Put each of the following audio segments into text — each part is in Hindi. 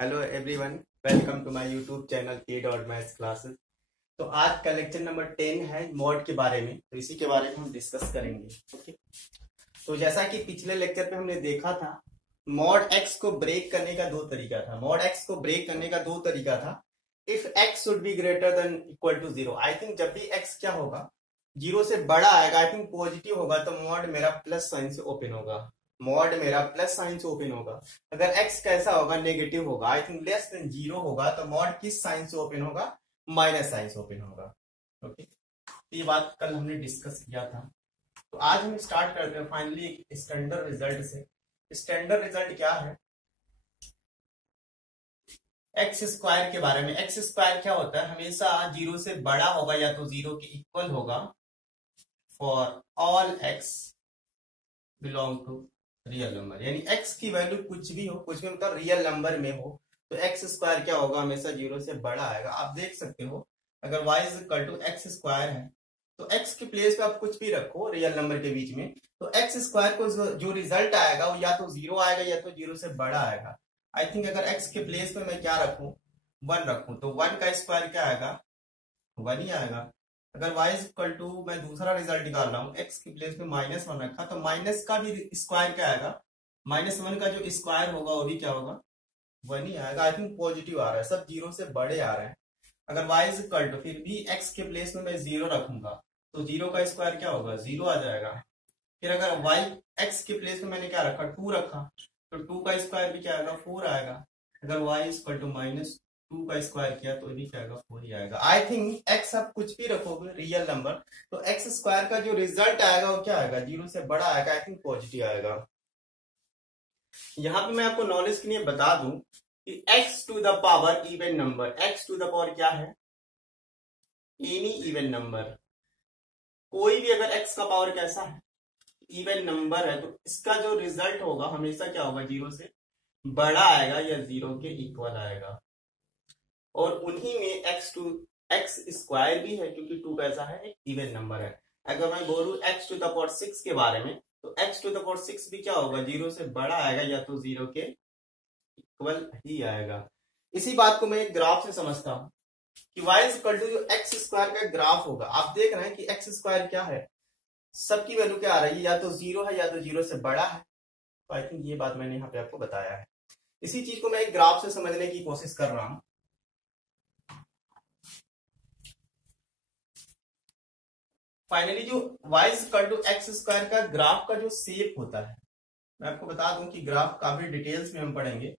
Hello everyone, welcome to my YouTube channel K.Maths classes. तो आज का लेक्चर नंबर 10 है मॉड के बारे में, तो इसी के बारे में हम डिस्कस करेंगे। ओके, तो जैसा कि पिछले लेक्चर पे हमने देखा था, मॉड एक्स को ब्रेक करने का दो तरीका था। मॉड एक्स को ब्रेक करने का दो तरीका था। If x should be greater than equal to zero, I think जब भी एक्स क्या होगा, जीरो से बड़ा आएगा, आई थिंक पॉजिटिव होगा, तो मॉड मेरा प्लस साइन से ओपन होगा। मॉड मेरा प्लस साइन से ओपन होगा। अगर एक्स कैसा होगा, नेगेटिव होगा, I think less than zero होगा, तो मॉड किस साइन से ओपन होगा, माइनस साइन से ओपन होगा। ओके, तो ये बात कल हमने डिस्कस किया था। तो आज हम स्टार्ट करते हैं फाइनली एक स्टैंडर्ड रिजल्ट से। स्टैंडर्ड रिजल्ट क्या है, एक्स स्क्वायर के बारे में। एक्स स्क्वायर क्या होता है, हमेशा जीरो से बड़ा होगा या तो जीरो के इक्वल होगा for all x belong to real number. यानी एक्स की वैल्यू कुछ भी हो, कुछ भी मतलब रियल नंबर में हो, तो एक्स स्क्वायर क्या होगा, हमेशा जीरो से बड़ा आएगा। आप देख सकते हो, अगर y is equal to x square है, तो x के प्लेस पे आप कुछ भी रखो रियल नंबर के बीच में, तो एक्स स्क्वायर को जो रिजल्ट आएगा वो या तो जीरो आएगा या तो जीरो से बड़ा आएगा। आई थिंक अगर x के प्लेस पे मैं क्या रखूं, वन रखूं, तो वन का स्क्वायर क्या आएगा, वन ही आएगा। अगर y इज इक्वल टू, मैं दूसरा रिजल्ट निकाल रहा हूँ, x के प्लेस पे माइनस वन रखा, तो माइनस का भी स्क्वायर क्या आएगा, माइनस वन का जो स्क्वायर होगा वो भी क्या होगा, वन ही आएगा। आई थिंक पॉजिटिव आ रहा है, सब जीरो से बड़े आ रहे हैं। अगर y इज इक्वल टू, फिर भी x के प्लेस में मैं जीरो रखूंगा, तो जीरो का स्क्वायर क्या होगा, जीरो आ जाएगा। फिर अगर y x के प्लेस में मैंने क्या रखा, टू रखा, तो टू का स्क्वायर भी क्या आएगा, फोर आएगा। अगर y is equal to minus two का स्क्वायर किया तो ये भी क्या आएगा, फोर ही आएगा। आई थिंक x आप कुछ भी रखोगे रियल नंबर, तो एक्स स्क्वायर का जो रिजल्ट आएगा वो क्या आएगा, जीरो से बड़ा आएगा, आई थिंक पॉजिटिव आएगा। यहाँ पे मैं आपको नॉलेज के लिए बता दूं कि x to the power even number, x to the power क्या है, एनी इवन नंबर। कोई भी अगर x का पावर कैसा है, इवन नंबर है, तो इसका जो रिजल्ट होगा हमेशा क्या होगा, जीरो से बड़ा आएगा या जीरो के इक्वल आएगा। और उन्हीं में एक्स स्क्वायर भी है, क्योंकि टू कैसा है, एक इवन नंबर है। अगर मैं बोलूं x to the power six के बारे में, तो x to the power six भी क्या होगा, जीरो से बड़ा आएगा या तो जीरो के इक्वल ही आएगा। इसी बात को मैं एक ग्राफ से समझता हूं कि वाई इज इक्वल टू, जो एक्स स्क्वायर का ग्राफ होगा, आप देख रहे हैं कि एक्स स्क्वायर क्या है, सबकी वैल्यू क्या आ रही है, या तो जीरो है या तो जीरो से बड़ा है। तो आई थिंक ये बात मैंने यहाँ पे आपको बताया है। इसी चीज को मैं एक ग्राफ से समझने की कोशिश कर रहा हूं। फाइनली जो y is equal to x square का ग्राफ का जो शेप होता है, मैं आपको बता दूं कि ग्राफ काफी डिटेल्स में हम पढ़ेंगे,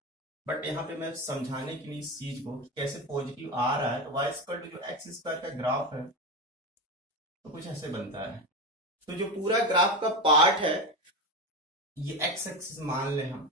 बट यहाँ पे मैं समझाने के लिए इस चीज को कैसे पॉजिटिव आ रहा है, तो y इज इक्वल टू जो एक्स स्क्वायर का ग्राफ है, तो कुछ ऐसे बनता है। तो जो पूरा ग्राफ का पार्ट है, ये एक्स एक्सिस मान ले हम,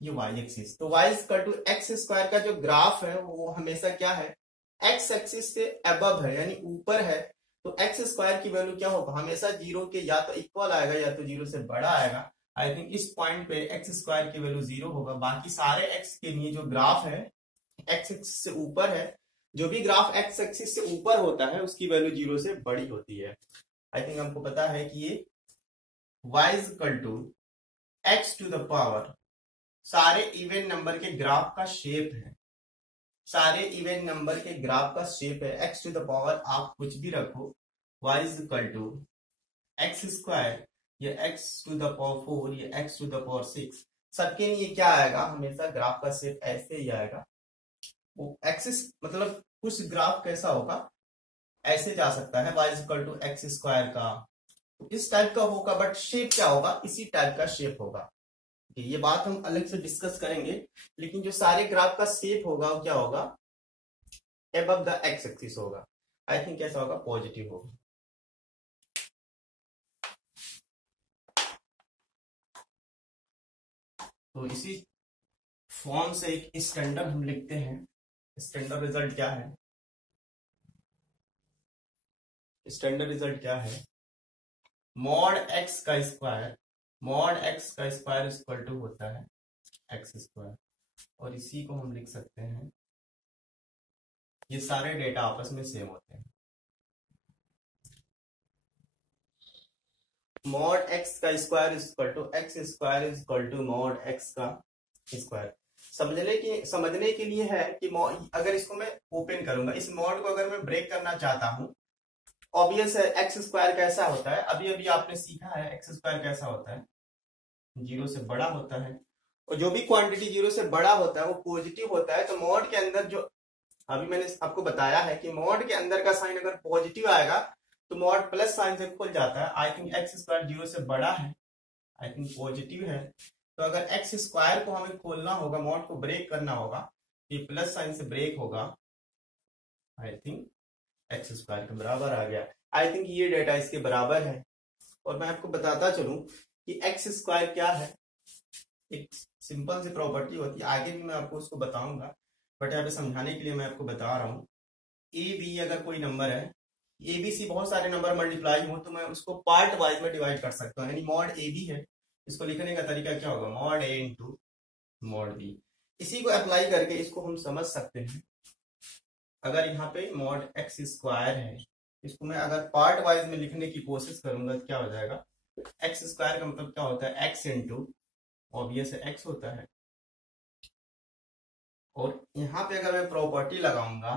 ये वाई एक्सिस, तो y is equal to x square का जो ग्राफ है वो हमेशा क्या है, एक्स एक्सिस से अबव है, यानी ऊपर है। तो एक्स स्क्वायर की वैल्यू क्या होगा, हमेशा जीरो के या तो इक्वल आएगा या तो जीरो से बड़ा आएगा। आई थिंक इस पॉइंट पे एक्स स्क्वायर की वैल्यू जीरो होगा। बाकी सारे एक्स के लिए जो ग्राफ है एक्स एक्सिस से ऊपर है, जो भी ग्राफ एक्स एक्सिस से ऊपर होता है उसकी वैल्यू जीरो से बड़ी होती है। आई थिंक हमको पता है कि ये y is equal to x to the power, सारे इवन नंबर के ग्राफ का शेप है, सारे इवन नंबर के ग्राफ का शेप है। एक्स टू द पावर आप कुछ भी रखो, y is equal to x square, या x to the power four, या x to the power six, सबके लिए क्या आएगा, हमेशा ग्राफ का शेप ऐसे ही आएगा। वो एक्सिस मतलब कुछ ग्राफ कैसा होगा, ऐसे जा सकता है, y is equal to x square का, तो इस टाइप का होगा, बट शेप क्या होगा, इसी टाइप का शेप होगा। ये बात हम अलग से डिस्कस करेंगे, लेकिन जो सारे ग्राफ का शेप होगा वो क्या होगा, एबव द एक्स एक्सिस होगा। आई थिंक कैसा होगा, पॉजिटिव होगा। तो इसी फॉर्म से एक स्टैंडर्ड हम लिखते हैं। स्टैंडर्ड रिजल्ट क्या है, स्टैंडर्ड रिजल्ट क्या है, मॉड एक्स का स्क्वायर, मॉड एक्स का स्क्वायर इक्वल टू होता है एक्स स्क्वायर। और इसी को हम लिख सकते हैं, ये सारे डेटा आपस में सेम होते हैं। मॉड एक्स का square is equal to x square is equal to mod x का स्क्वायर। समझने के लिए है कि अगर इसको मैं ओपन करूंगा, इस मॉड को अगर मैं ब्रेक करना चाहता हूं, ऑब्वियस है एक्स स्क्वायर कैसा होता है, अभी अभी आपने सीखा है एक्स स्क्वायर कैसा होता है, 0 से बड़ा होता है, और जो भी क्वांटिटी 0 से बड़ा होता है वो पॉजिटिव होता है। तो मॉड के अंदर जो अभी मैंने आपको बताया है कि मॉड के अंदर का साइन अगर पॉजिटिव आएगा तो मॉड प्लस साइन से खुल जाता है। आई थिंक एक्स स्क्वायर 0 से बड़ा है, आई थिंक पॉजिटिव है, तो अगर एक्स स्क्वायर को हमें खोलना होगा, मॉड को ब्रेक करना होगा, ये प्लस साइन से ब्रेक होगा। आई थिंक एक्स स्क्वायर के बराबर आ गया। आई थिंक ये डेटा इसके बराबर है। और मैं आपको बताता चलूं कि एक्स स्क्वायर क्या है, एक सिंपल सी प्रॉपर्टी होती है, आगे भी मैं आपको उसको बताऊंगा, बट यहाँ पे समझाने के लिए मैं आपको बता रहा हूँ। ए बी अगर कोई नंबर है, ए बी सी बहुत सारे नंबर मल्टीप्लाई हो तो मैं उसको पार्ट वाइज में डिवाइड कर सकता हूँ। यानी मॉड ए बी है, इसको लिखने का तरीका क्या होगा, मॉड ए इंटू मॉड बी। इसी को अप्लाई करके इसको हम समझ सकते हैं। अगर यहाँ पे मॉड एक्स स्क्वायर है, इसको मैं अगर पार्ट वाइज में लिखने की कोशिश करूंगा तो क्या हो जाएगा, एक्स स्क्वायर का मतलब क्या होता है, एक्स इंटू ऑब्वियस एक्स होता है, और यहाँ पे अगर मैं प्रॉपर्टी लगाऊंगा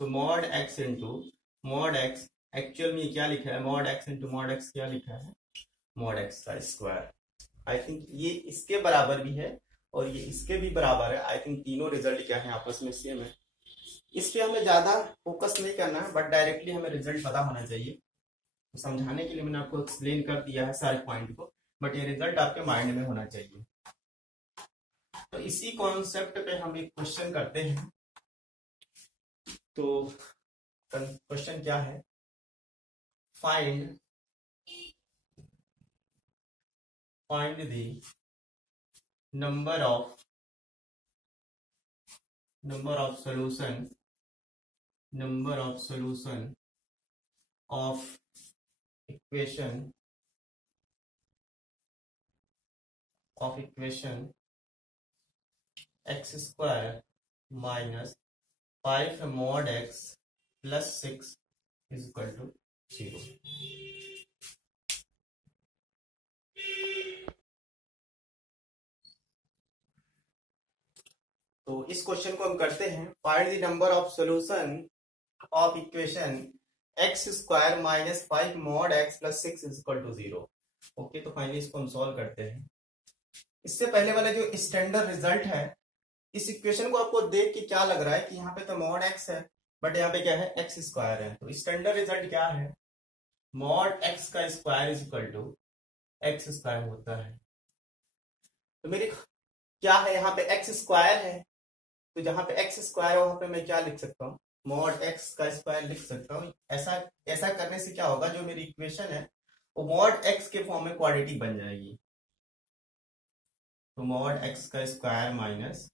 तो mod x into mod x, actual में क्या लिखा है, mod x into mod x क्या लिखा है, मॉड एक्स का स्क्वायर। आई थिंक ये इसके बराबर भी है और ये इसके भी बराबर है। आई थिंक तीनों रिजल्ट क्या है, आपस में सेम है। इस पे हमें ज्यादा फोकस नहीं करना है, बट डायरेक्टली हमें रिजल्ट पता होना चाहिए। तो समझाने के लिए मैंने आपको एक्सप्लेन कर दिया है सारे पॉइंट को, बट ये रिजल्ट आपके माइंड में होना चाहिए। तो इसी कॉन्सेप्ट पे हम एक क्वेश्चन करते हैं। तो क्वेश्चन क्या है, find the number of solution of equation x square minus 5 mod x plus 6 is equal to 0। तो इस क्वेश्चन को हम करते हैं, find the number of solution of equation x square minus 5 mod x plus 6 is equal to 0। Okay, तो फाइनली इसको हम सॉल्व करते हैं। इससे पहले वाला जो स्टैंडर्ड रिजल्ट है, इस इक्वेशन को आपको देख के क्या लग रहा है कि यहाँ पे तो मॉड एक्स है, बट यहाँ पे क्या है, एक्स स्क्वायर है। तो स्टैंडर्ड रिजल्ट क्या है, मॉड एक्स का square is equal to x square होता है। तो मेरी क्या है, यहाँ पे एक्स स्क्वायर है, तो जहां पे एक्स स्क्वायर है वहां पे मैं क्या लिख सकता हूँ, मॉड एक्स का स्क्वायर लिख सकता हूँ। ऐसा करने से क्या होगा, जो मेरी इक्वेशन है वो मॉड एक्स के फॉर्म में क्वाड्रेटिक बन जाएगी। तो मॉड एक्स का square minus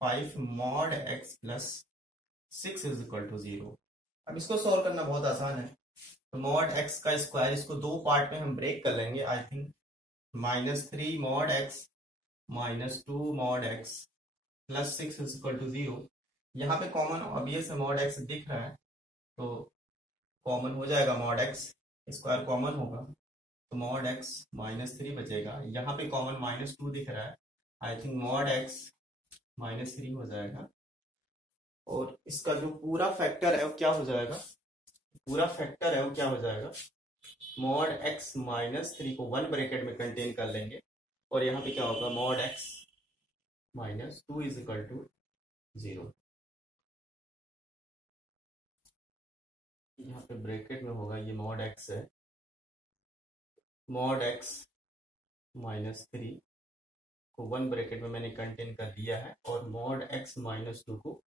5 mod x plus 6 is equal to 0। अब इसको सॉल्व करना बहुत आसान है। तो मॉड एक्स का स्क्वायर, इसको दो पार्ट में हम ब्रेक कर लेंगे। I think -3 mod x minus 2 mod x plus 6 is equal to 0। यहाँ पे कॉमन ऑब्वियस मॉड एक्स दिख रहा है, तो कॉमन हो जाएगा, मॉड एक्स स्क्वायर कॉमन होगा, तो मॉड एक्स -3 बचेगा। यहाँ पे कॉमन -2 दिख रहा है, आई थिंक मॉड एक्स -3 हो जाएगा। और इसका जो पूरा फैक्टर है वो क्या हो जाएगा, मॉड एक्स -3 को 1 ब्रैकेट में कंटेन कर लेंगे, और यहाँ पे क्या होगा, mod x -2 is equal to 0। यहाँ पे ब्रैकेट में होगा, ये मॉड एक्स है, मॉड एक्स -3 को 1 ब्रैकेट में मैंने कंटेन कर दिया है, और मॉड एक्स -2 को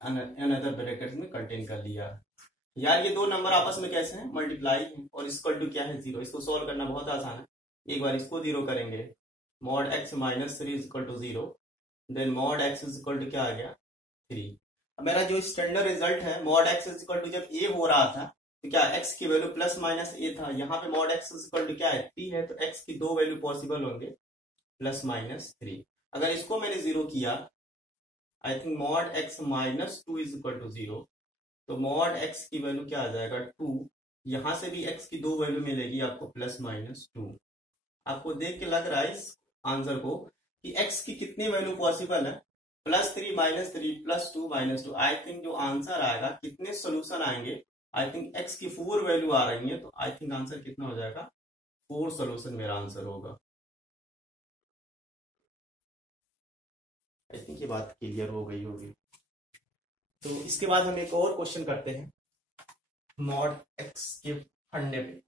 अनदर ब्रैकेट में कंटेन कर लिया है। यार ये दो नंबर आपस में कैसे हैं, मल्टीप्लाई है, और इक्वल टू क्या है, 0। इसको सॉल्व करना बहुत आसान है। एक बार इसको 0 करेंगे, mod x -3 is equal to 0, then mod x is equal to क्या आ गया, 3। अब मेरा जो स्टैंडर्ड रिजल्ट है, mod x is equal to जब ए हो रहा था तो क्या एक्स की वैल्यू प्लस माइनस ए था, यहाँ पे mod x is equal to क्या है, 3 है, तो एक्स की दो वैल्यू पॉसिबल होंगे, +-3। अगर इसको मैंने 0 किया, I think mod x -2 is equal to 0, तो मॉड एक्स की वैल्यू क्या आ जाएगा, 2। यहां से भी एक्स की दो वैल्यू मिलेगी आपको +-2। आपको देख के लग रहा है इस आंसर को कि x की कितनी वैल्यू पॉसिबल है, +3 -3 +2 -2। आई थिंक जो आंसर आएगा, कितने सोल्यूशन आएंगे, आई थिंक x की 4 वैल्यू आ रही है, तो आई थिंक आंसर कितना हो जाएगा, 4 सोल्यूशन मेरा आंसर होगा। आई थिंक ये बात क्लियर हो गई होगी। तो इसके बाद हम एक और क्वेश्चन करते हैं मॉड x के फंडे पे।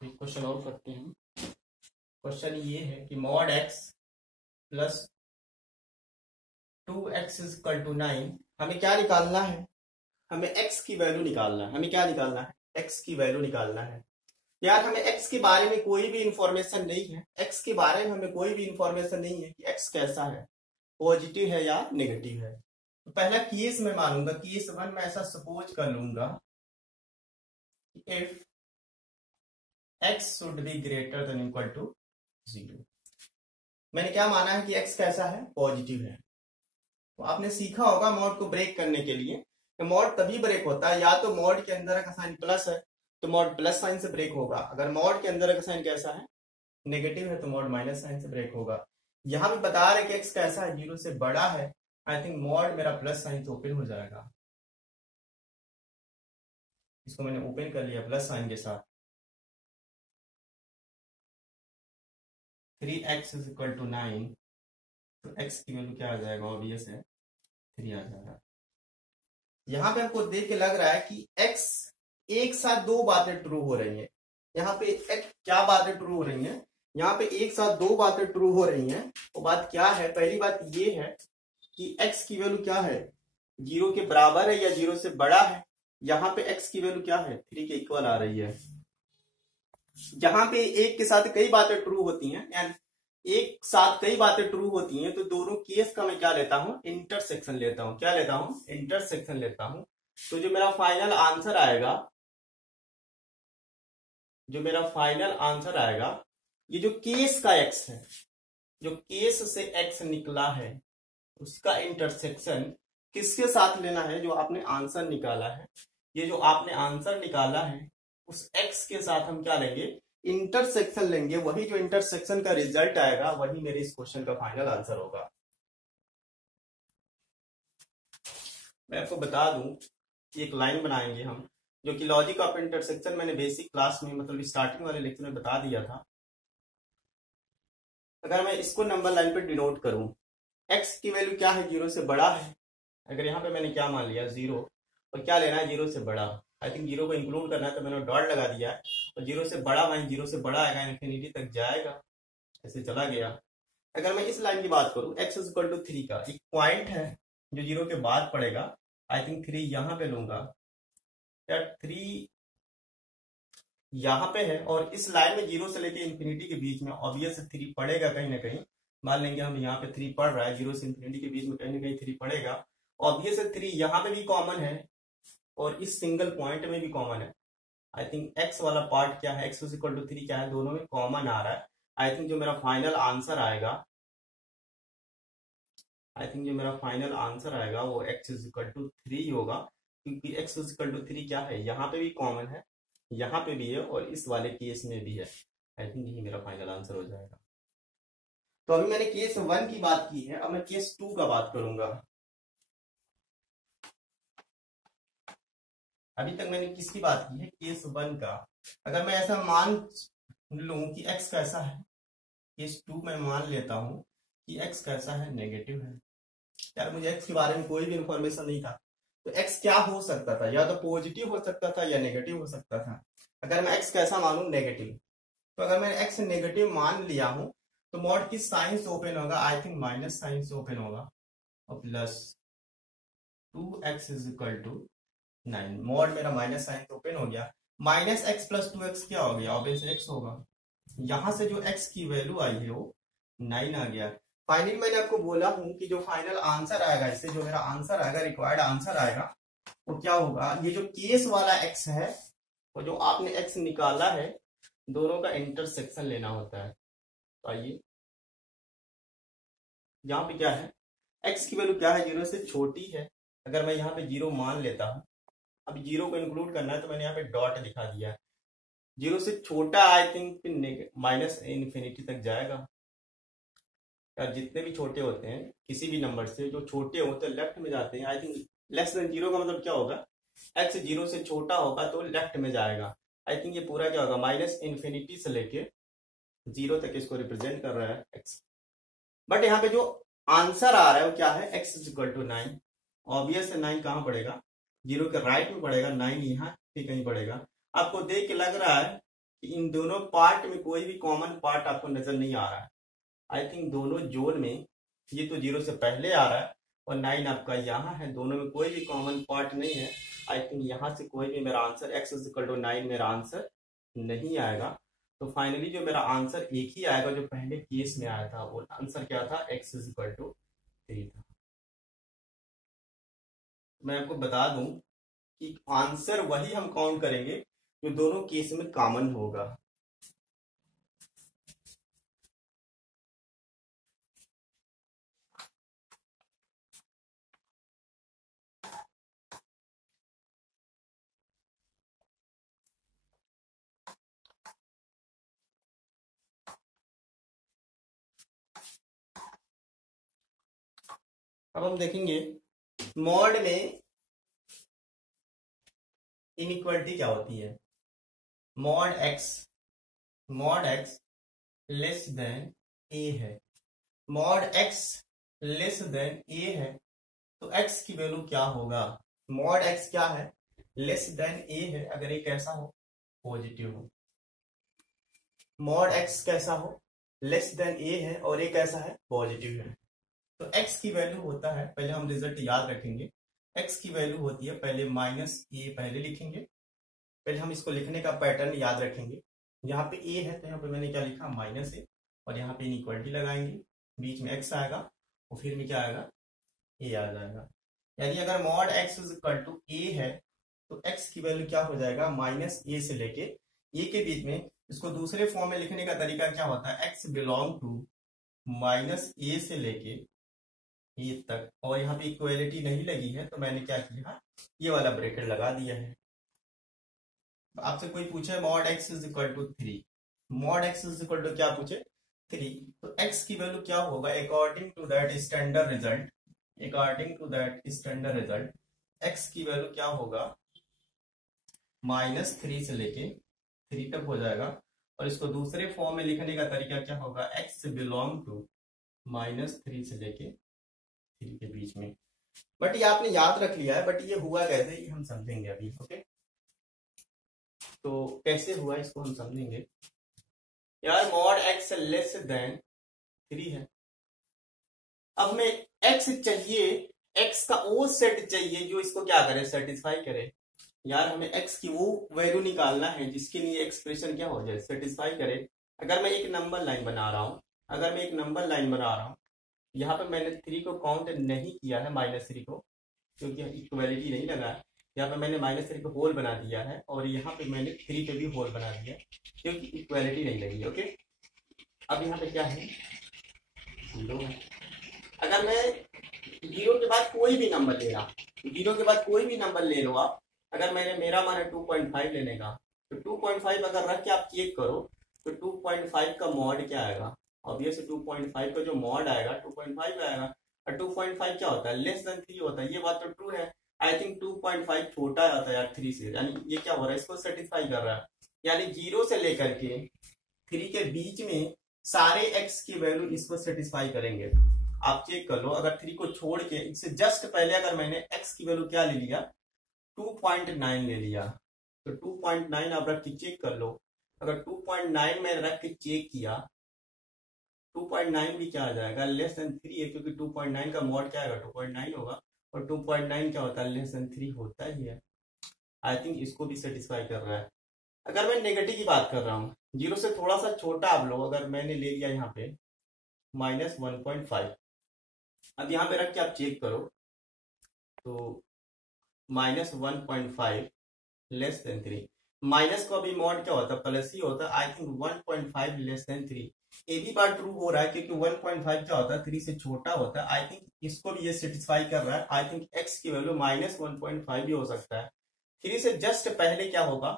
एक क्वेश्चन और करते हैं। क्वेश्चन ये है कि मॉड x + 2x = 9, हमें क्या निकालना है, हमें x की वैल्यू निकालना है। हमें क्या निकालना है, x की वैल्यू निकालना है। यार हमें x के बारे में कोई भी इंफॉर्मेशन नहीं है, x के बारे में हमें कोई भी इंफॉर्मेशन नहीं है कि x कैसा है, पॉजिटिव है या नेगेटिव है। तो पहला केस मैं मानूंगा, केस 1 में ऐसा सपोज कर लूंगा, if x should be greater than equal to 0। मैंने क्या माना है कि x कैसा है, पॉजिटिव है। तो आपने सीखा होगा मॉड को ब्रेक करने के लिए, तो मॉड तभी ब्रेक होता है, या तो मॉड के अंदर का साइन प्लस है तो मॉड प्लस साइन से ब्रेक होगा, अगर मॉड के अंदर का साइन कैसा है, नेगेटिव है, तो मॉड माइनस साइन से ब्रेक होगा। यहां भी बता रहे कि x कैसा है, 0 से बड़ा है, आई थिंक मॉड मेरा प्लस साइन से ओपन हो जाएगा। इसको मैंने ओपन कर लिया प्लस साइन के साथ। 3x = 9, तो x की वैल्यू क्या आ जाएगा, ऑब्वियस है 3 आ जाएगा। यहाँ पे आपको देख के लग रहा है कि x एक साथ दो बातें ट्रू हो रही हैं। यहाँ पे क्या बातें ट्रू हो रही हैं, यहाँ पे एक साथ दो बातें ट्रू हो रही हैं। वो बात क्या है, पहली बात ये है कि x की वैल्यू क्या है, 0 के बराबर है या 0 से बड़ा है। यहाँ पे x की वैल्यू क्या है, 3 के इक्वल आ रही है। जहां पे एक के साथ कई बातें ट्रू होती हैं, यानी एक साथ कई बातें ट्रू होती हैं, तो दोनों केस का मैं क्या लेता हूं, इंटरसेक्शन लेता हूं। क्या लेता हूं, इंटरसेक्शन लेता हूं। तो जो मेरा फाइनल आंसर आएगा, जो मेरा फाइनल आंसर आएगा, ये जो केस का x है, जो केस से x निकला है, उसका इंटरसेक्शन किसके साथ लेना है, जो आपने आंसर निकाला है। ये जो आपने आंसर निकाला है उस x के साथ हम क्या लेंगे, इंटरसेक्शन लेंगे। वही जो इंटरसेक्शन का रिजल्ट आएगा वही मेरे इस क्वेश्चन का फाइनल आंसर होगा। मैं आपको बता दूं कि एक लाइन बनाएंगे हम, जो कि लॉजिक ऑफ इंटरसेक्शन मैंने बेसिक क्लास में, मतलब स्टार्टिंग वाले लेक्चर में बता दिया था। अगर मैं इसको नंबर लाइन पे डिनोट करूं, x की वैल्यू क्या है, 0 से बड़ा है। अगर यहाँ पे मैंने क्या मान लिया, 0, और क्या लेना है, 0 से बड़ा। आई थिंक 0 को इंक्लूड करना है, तो मैंने डॉट लगा दिया है। और 0 से बड़ा माइन 0 से बड़ा आएगा, इन्फिनिटी तक जाएगा, ऐसे चला गया। अगर मैं इस लाइन की बात करूं, x = 3 का एक पॉइंट है जो 0 के बाद पड़ेगा, आई थिंक 3 यहां पे लूंगा, या 3 यहां पे है, और इस लाइन में 0 से लेके इन्फिनिटी के बीच में ऑब्वियस 3 पड़ेगा कहीं ना कहीं। मान लेंगे हम यहाँ पे 3 पढ़ रहा है, 0 से इन्फिनिटी के बीच में कहीं ना कहीं 3 पड़ेगा। ऑब्वियस 3 यहाँ पे भी कॉमन है और इस सिंगल पॉइंट में भी कॉमन है। आई थिंक x वाला पार्ट क्या है, x = 3 क्या है, दोनों में कॉमन आ रहा है। आई थिंक जो मेरा फाइनल आंसर आएगा, वो x = 3 होगा, क्योंकि x = 3 क्या है, यहाँ पे भी कॉमन है, यहाँ पे भी है, और इस वाले केस में भी है। आई थिंक यही मेरा फाइनल आंसर हो जाएगा। तो अभी मैंने केस 1 की बात की है, अब मैं केस 2 का बात करूंगा। अभी तक मैंने किसकी बात की है, केस 1 का। अगर मैं ऐसा मान लूं कि x कैसा है, केस 2 में मान लेता हूं कि x कैसा है, नेगेटिव है। यार मुझे x के बारे में कोई भी इंफॉर्मेशन नहीं था, तो x क्या हो सकता था, या तो पॉजिटिव हो सकता था या नेगेटिव हो सकता था। अगर मैं x कैसा मानूं, नेगेटिव, तो अगर मैंने x नेगेटिव मान लिया हूं, तो मॉड किस साइन से ओपन होगा, आई थिंक माइनस साइन से ओपन होगा, और प्लस 2x = 9, मॉड मेरा माइनस साइन से ओपन हो गया। -x + 2x क्या हो गया, ऑब्वियसली x होगा। यहां से जो x की वैल्यू आई है वो 9 आ गया। फाइनली मैंने आपको बोला हूं कि जो फाइनल आंसर आएगा, इससे जो मेरा आंसर आएगा, रिक्वायर्ड आंसर आएगा, वो क्या होगा, ये जो केस वाला x है, वो जो आपने x निकाला है, दोनों का इंटरसेक्शन लेना होता है। तो आइए, यहाँ पे क्या है, x की वैल्यू क्या है, 0 से छोटी है। अगर मैं यहाँ पे 0 मान लेता हूँ, अब 0 को इंक्लूड करना है तो मैंने यहाँ पे डॉट दिखा दिया है। 0 से छोटा आई थिंक माइनस इन्फिनिटी तक जाएगा। यार जितने भी छोटे होते हैं किसी भी नंबर से, जो छोटे होते हैं लेफ्ट में जाते हैं। आई थिंक लेस देन 0 का मतलब क्या होगा, x 0 से छोटा होगा तो लेफ्ट में जाएगा। आई थिंक ये पूरा क्या होगा, माइनस इन्फिनिटी से लेके 0 तक इसको रिप्रेजेंट कर रहा है x। बट यहाँ पे जो आंसर आ रहा है वो क्या है, x is equal to 9। Obvious है 9 कहाँ पड़ेगा, 0 के राइट में पड़ेगा, 9 यहाँ भी कहीं पड़ेगा। आपको देख के लग रहा है कि इन दोनों पार्ट में कोई भी कॉमन पार्ट आपको नजर नहीं आ रहा है। आई थिंक दोनों जोन में ये तो 0 से पहले आ रहा है और 9 आपका यहाँ है, दोनों में कोई भी कॉमन पार्ट नहीं है। आई थिंक यहाँ से कोई भी मेरा answer x is equal to 9 मेरा आंसर नहीं आएगा। तो फाइनली जो मेरा आंसर एक ही आएगा जो पहले केस में आया था, वो आंसर क्या था, x इज इक्वल टू 3 था। मैं आपको बता दूं कि आंसर वही हम काउंट करेंगे जो दोनों केस में कॉमन होगा। अब हम देखेंगे मॉड में इनइक्वालिटी क्या होती है। मॉड एक्स लेस देन ए है, मॉड एक्स लेस देन ए है तो x की वैल्यू क्या होगा, मॉड x क्या है, लेस देन ए है। अगर ये कैसा हो, पॉजिटिव हो, मॉड x कैसा हो, लेस देन ए है और ये कैसा है, पॉजिटिव है। तो x की वैल्यू होता है, पहले हम रिजल्ट याद रखेंगे, x की वैल्यू होती है पहले माइनस ए पहले लिखेंगे, पहले हम इसको लिखने का पैटर्न याद रखेंगे। यहाँ पे a है तो यहाँ पे मैंने क्या लिखा, माइनस ए, और यहाँ पे इनइक्वालिटी लगाएंगे, बीच में x आएगा और फिर में क्या आएगा, a आ जाएगा। यानी अगर mod x is equal to a है तो x की वैल्यू क्या हो जाएगा, माइनस ए से लेके a के बीच में। इसको दूसरे फॉर्म में लिखने का तरीका क्या होता है, x बिलोंग टू माइनस ए से लेके ए तक, और यहाँ पे इक्वलिटी नहीं लगी है तो मैंने क्या किया, ये वाला ब्रैकेट लगा दिया है। आपसे कोई पूछे mod x is equal to 3, mod x is equal to क्या पूछे, 3, तो x की वैल्यू क्या होगा, according to that standard result, according to that standard result x की वैल्यू क्या होगा, -3 से लेके 3 तक हो जाएगा। और इसको दूसरे फॉर्म में लिखने का तरीका क्या होगा, x बिलोंग टू -3 से लेके 3 के बीच में। बट ये आपने याद रख लिया है, बट ये हुआ कैसे ये हम समझेंगे अभी। ओके, तो कैसे हुआ इसको हम समझेंगे। यार मॉड x लेस देन 3 है, अब मैं x चाहिए, x का वो सेट चाहिए जो इसको क्या करे, सेटिस्फाई करे। यार हमें x की वो वैल्यू निकालना है जिसके लिए एक्सप्रेशन क्या हो जाए, सेटिस्फाई करे। अगर मैं एक नंबर लाइन बना रहा हूं, अगर मैं एक नंबर लाइन बना रहा हूं, यहाँ पे मैंने 3 को काउंट नहीं किया है, -3 को, क्योंकि इक्वलिटी नहीं लगा है। यहाँ पे मैंने -3 को होल बना दिया है और यहाँ पे मैंने 3 पे भी होल बना दिया क्योंकि इक्वलिटी नहीं लगी। ओके, अब यहाँ पे क्या है, 0 है। अगर मैं 0 के बाद कोई भी नंबर ले रहा, 0 के बाद कोई भी नंबर ले लो आप, अगर मैंने मेरा मन है 2.5 लेने का, तो 2.5 अगर रख के आप चेक करो तो 2.5 का मॉड क्या आएगा, ऑब्वियसली 2.5 का जो मॉड आएगा 2.5 आएगा। और 2.5 क्या होता है, लेस देन 3 होता है, ये बात तो ट्रू है। आई थिंक 2.5 छोटा आता है यार 3 से, यानी ये क्या हो रहा है, इसको सेटिस्फाई कर रहा है। यानी 0 से लेकर के 3 के बीच में सारे x की वैल्यू इसको सेटिस्फाई करेंगे। आप चेक कर लो, अगर 3 को छोड़ के इससे जस्ट पहले अगर मैंने x की वैल्यू क्या ले लिया, 2.9 ले लिया, तो 2.9 आप रख के चेक कर लो। अगर 2.9 में रख के चेक किया, 2.9 भी क्या आ जाएगा, लेस देन 3 है, क्योंकि 2.9 का मॉड क्या आएगा, 2.9 होगा, और 2.9 क्या होता है, लेस देन 3 होता ही है। आई थिंक इसको भी सेटिस्फाई कर रहा है। अगर मैं नेगेटिव की बात कर रहा हूँ, 0 से थोड़ा सा छोटा आप लो, अगर मैंने ले लिया यहाँ पे -1.5, अब यहाँ पे रख के आप चेक करो तो -1.5 लेस देन 3, माइनस को अभी मॉड क्या होता है, प्लस ही होता है। आई थिंक 1.5 लेस देन 3, ये भी बात ट्रू हो रहा है क्योंकि 1.5 क्या होता है, 3 से छोटा होता है। आई थिंक इसको भी ये सेटिस्फाई कर रहा है। आई थिंक x की वैल्यू -1.5 भी हो सकता है। 3 से जस्ट पहले क्या होगा,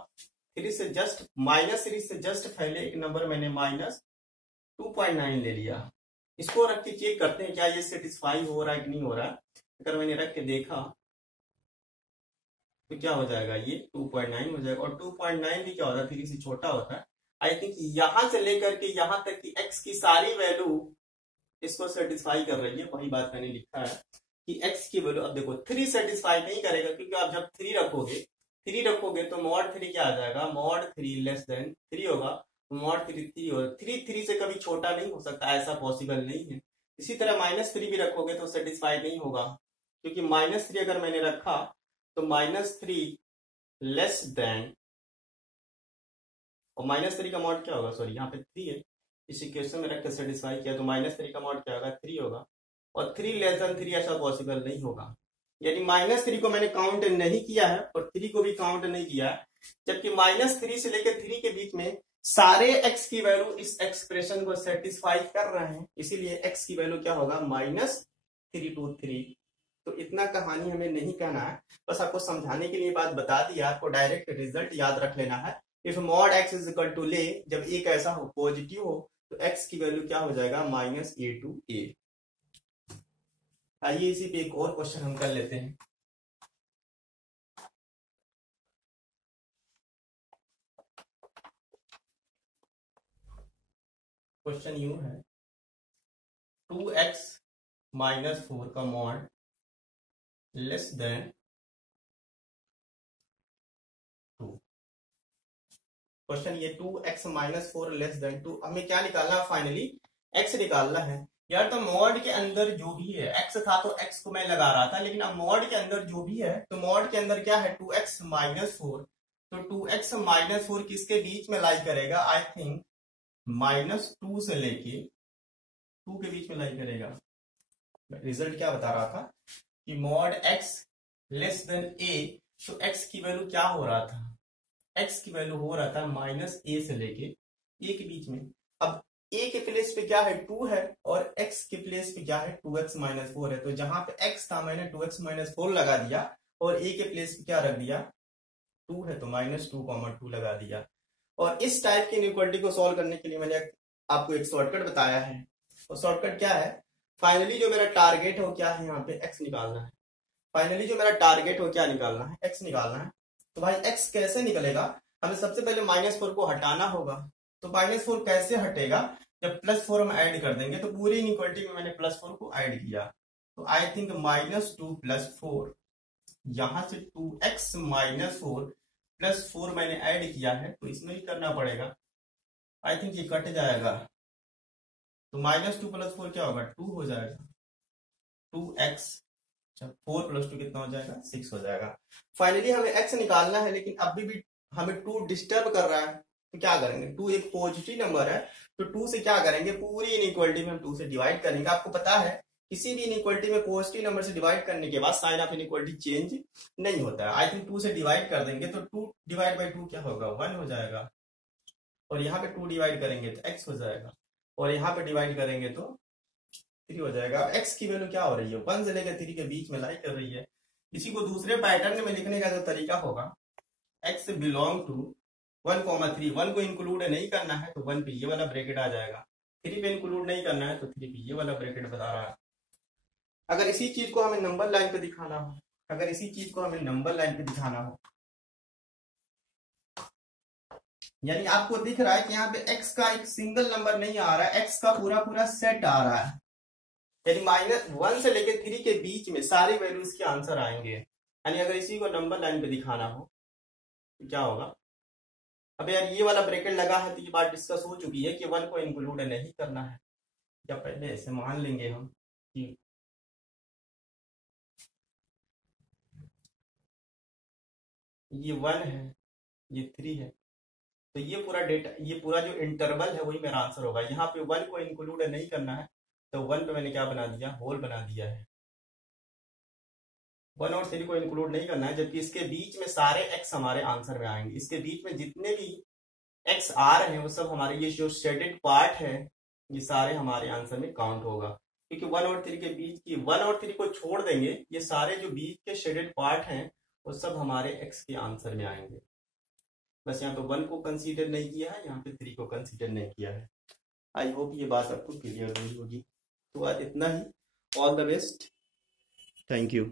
3 से जस्ट -3 से जस्ट पहले एक नंबर मैंने -2.9 ले लिया। इसको रख के चेक करते हैं क्या ये सेटिस्फाई हो रहा है कि नहीं हो रहा है। अगर मैंने रख के देखा तो क्या हो जाएगा, ये 2.9 हो जाएगा। और 2.9 भी क्या होता है, 3 से छोटा होता है। आई थिंक यहां से लेकर के यहां तक की x की सारी वैल्यू इसको सेटिस्फाई कर रही है। वही बात मैंने लिखा है कि x की वैल्यू, अब देखो 3 सेटिस्फाई नहीं करेगा क्योंकि आप जब 3 रखोगे तो मॉड 3 क्या आ जाएगा, मॉड 3 लेस देन 3 होगा। मॉड 3 होगा, 3 से कभी छोटा नहीं हो सकता, ऐसा पॉसिबल नहीं है। इसी तरह -3 भी रखोगे तो सेटिस्फाई नहीं होगा क्योंकि -3 अगर मैंने रखा तो -3 लेस देन, और -3 का मॉड क्या होगा, सॉरी यहाँ पे 3 है, इस इक्वेशन में रख के सेटिस्फाई किया तो -3 का मॉड क्या होगा, 3 होगा। और 3 लेस देन 3 ऐसा पॉसिबल नहीं होगा। यानी -3 को मैंने काउंट नहीं किया है और 3 को भी काउंट नहीं किया है, जबकि -3 से लेकर 3 के बीच में सारे x की वैल्यू इस एक्सप्रेशन को सेटिस्फाई कर रहे हैं। इसीलिए x की वैल्यू क्या होगा, -3 to 3। तो इतना कहानी हमें नहीं कहना है, बस आपको समझाने के लिए बात बता दी। आपको डायरेक्ट रिजल्ट याद रख लेना है। If mod x is equal to ले, जब एक ऐसा हो पॉजिटिव हो तो x की वैल्यू क्या हो जाएगा, -a to a। आइए इसी पे एक और क्वेश्चन हम कर लेते हैं। क्वेश्चन यूं है, 2x - 4 का मॉड लेस देन 2। क्वेश्चन ये 2x - 4 लेस देन 2, हमें क्या निकालना है, फाइनली x निकालना है। यार तो मॉड के अंदर जो भी है, x था तो x को मैं लगा रहा था, लेकिन अब मॉड के अंदर जो भी है तो मॉड के अंदर क्या है, 2x - 4। तो 2x - 4 किसके बीच में लाई करेगा, आई थिंक -2 से लेके 2 के बीच में लाई करेगा। रिजल्ट क्या बता रहा था कि mod x less than a, तो x की वैल्यू क्या हो रहा था, x की वैल्यू हो रहा था -a से लेके a के बीच में। अब a के प्लेस पे क्या है, 2 है, और x के प्लेस पे क्या है, 2x - 4 है। तो जहां पे x था मैंने 2x - 4 लगा दिया, और a के प्लेस पे क्या रख दिया, 2 है तो -2, 2 लगा दिया। और इस टाइप की इनइक्वालिटी को सॉल्व करने के लिए मैंने आपको एक शॉर्टकट बताया है। और शॉर्टकट क्या है, फाइनली जो मेरा टारगेट है वो क्या है, यहाँ पे x निकालना है। फाइनली जो मेरा टारगेट हो क्या निकालना है, x निकालना है। तो भाई x कैसे निकलेगा, हमें सबसे पहले -4 को हटाना होगा। तो -4 कैसे हटेगा, जब +4 हम ऐड कर देंगे। तो पूरी इनइक्वालिटी में मैंने +4 को ऐड किया, तो आई थिंक -2 + 4, यहां से 2x - 4 + 4 मैंने ऐड किया है, तो इसमें भी करना पड़ेगा। आई थिंक ये कट जाएगा, तो -2 + 4 क्या होगा, 2 हो जाएगा। 2x, 4 + 2 कितना हो जाएगा, 6 हो जाएगा। फाइनली हमें x निकालना है, लेकिन अभी भी हमें 2 डिस्टर्ब कर रहा है, तो क्या करेंगे, 2 एक पॉजिटिव नंबर है, तो 2 से क्या करेंगे, पूरी इनइक्वालिटी में हम 2 से डिवाइड करेंगे। आपको पता है किसी भी इनइक्वालिटी में पॉजिटिव नंबर से डिवाइड करने के बाद साइन ऑफ इनइक्वालिटी चेंज नहीं होता है। आई थिंक 2 से डिवाइड कर देंगे तो 2 डिवाइड बाई 2 क्या होगा, 1 हो जाएगा। और यहाँ पे 2 डिवाइड करेंगे तो x हो जाएगा, और यहाँ पे डिवाइड करेंगे तो 3 हो जाएगा। अब x की वैल्यू क्या हो रही है, 1 से लेकर 3 के बीच में लाई कर रही है। इसी को दूसरे पैटर्न में लिखने का जो तरीका होगा, x बिलोंग टू 1,3, 1 को इंक्लूड नहीं करना है तो 1 पे ये वाला ब्रैकेट आ जाएगा, 3 पे इंक्लूड नहीं करना है तो 3 पे ये वाला ब्रैकेट बता रहा है। अगर इसी चीज को हमें नंबर लाइन पे दिखाना हो, अगर इसी चीज को हमें नंबर लाइन पे दिखाना हो, यानी आपको दिख रहा है कि यहाँ पे x का एक सिंगल नंबर नहीं आ रहा है, x का पूरा पूरा सेट आ रहा है, यानी -1 से लेकर 3 के बीच में सारी वैल्यूज के आंसर आएंगे। यानी अगर इसी को नंबर लाइन पे दिखाना हो तो क्या होगा, अब यार ये वाला ब्रैकेट लगा है तो ये बात डिस्कस हो चुकी है कि 1 को इंक्लूड नहीं करना है। या पहले ऐसे मान लेंगे हम कि ये 1 है, ये 3 है, तो ये पूरा डेटा, ये पूरा जो इंटरवल है वही मेरा आंसर होगा। यहाँ पे 1 को इंक्लूड नहीं करना है, तो 1 पे मैंने क्या बना दिया, होल बना दिया है। 1 और 3 को इंक्लूड नहीं करना है, जबकि इसके बीच में सारे x हमारे आंसर में आएंगे। इसके बीच में जितने भी x आ रहे हैं वो सब हमारे, ये जो शेडेड पार्ट है ये सारे हमारे आंसर में काउंट होगा, क्योंकि 1 और 3 के बीच की 1 और 3 को छोड़ देंगे, ये सारे जो बीच के शेडेड पार्ट हैं वो सब हमारे x के आंसर में आएंगे। बस यहाँ पे 1 को कंसीडर नहीं किया है, यहाँ पे 3 को कंसीडर नहीं किया है। आई होप ये बात आपको क्लियर हुई होगी। तो आज इतना ही। All the best, thank you.